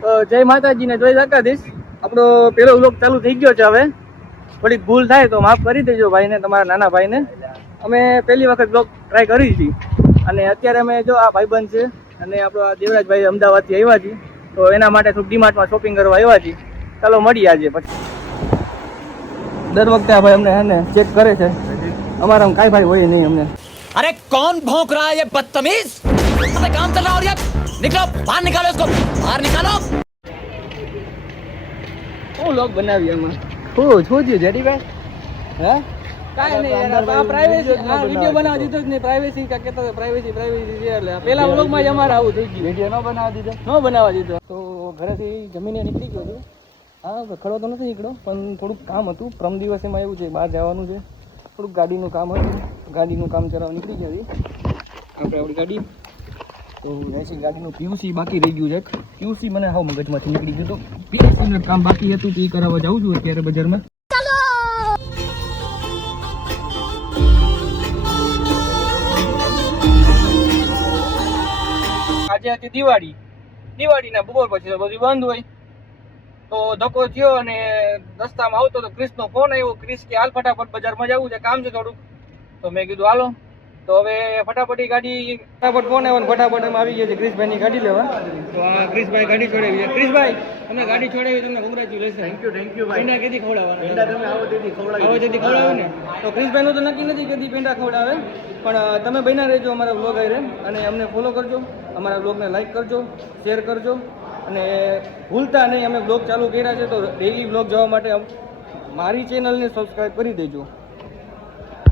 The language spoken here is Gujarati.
જય માતાજી ને જય દ્વારકાધીશ. આપણો પેલો વ્લોગ ચાલુ થઈ ગયો છે. હવે થોડીક ભૂલ થાય તો માફ કરી દેજો ભાઈને, તમારા નાના ભાઈને. અમે પહેલી વખત વ્લોગ ટ્રાય કરી હતી અને અત્યારે અમે જો આ ભાઈબંધ છે અને આપણો આ દેવરાજભાઈ અમદાવાદથી આવ્યા છીએ, તો એના માટે થોડુંક ડીમાર્ટમાં શોપિંગ કરવા આવ્યા છીએ. ચાલો મળીએ આજે. પછી દર વખતે આ ભાઈ અમને હે ને ચેક કરે છે, અમારા કાંઈ ભાઈ હોય નહીં અમને. अरे कौन भौंक रहा है ये बदतमीज? काम चल रहा है और ये निकलो बाहर निकालो इसको बाहर निकालो. શું લોક બનાવી એમાં શું થયું જેડીભાઈ? હે કાંઈ નહીં યાર, આ પ્રાઇવેસી આ વિડીયો બનાવવા દીધો જ નહીં. પ્રાઇવેસી કા કહેતા હતા પ્રાઇવેસી છે એટલે પેલા વ્લોગમાં જ અમારે આવું થઈ ગયું. વિડીયો ન બનાવવા દીધો, ન બનાવવા દીધો. તો ઘરેથી જમીને નીકળી ગયો છું. હા ખડો તો નથી નીકળ્યો, પણ થોડુંક કામ હતું. પ્રમ દિવસ એમાં એવું છે, બહાર જવાનું છે, થોડુંક ગાડીનું કામ હતું. ગાડીનું કામ ચલાવવા નીકળી ગયા હતી આપણે આપણી ગાડી. તો એસી ગાડીનું પીયુસી બાકી રહી ગયું છે. પીયુસી મને હાવ મગજમાંથી નીકળી ગયું. તો પીયુસીનું કામ બાકી હતું, તે કરાવવા જાઉં છું અત્યારે બજારમાં. આજે હતી દિવાળીના બપોર પછી બધું બંધ હોય. તો ધક્કો થયો અને રસ્તામાં આવતો તો ક્રિસનો ફોન આવ્યો. ક્રિસ કે હાલ ફટાફટ બજારમાં જવું છે, કામ છે થોડુંક. તો મેં કીધું હાલો. તો હવે ફટાફટ ફોન આવ્યો, ફટાફટ અમે આવી ગયા છે ક્રિસભાઈની ગાડી લેવા. તો આ ક્રિસભાઈ ગાડી છોડાવી છે. ક્રિસભાઈ અમે ગાડી છોડાવી, તમને કોંગ્રેચ્યુલેશન. થેન્ક યુ ભાઈ. પેંડા કેદી ખવડાવવાના? પેંડા તમે આવો તેથી ખવડાવે ને. તો ક્રિસભાઈનું તો નક્કી નથી કેદી પેંડા ખવડાવે, પણ તમે બન્યા રહેજો અમારા વ્લોગ આરે અને અમને ફોલો કરજો, અમારા વ્લોગને લાઈક કરજો, શેર કરજો અને ભૂલતા નહીં અમે વ્લોગ ચાલુ કર્યા છે તો ડેઈલી વ્લોગ જોવા માટે મારી ચેનલને સબસ્ક્રાઈબ કરી દેજો.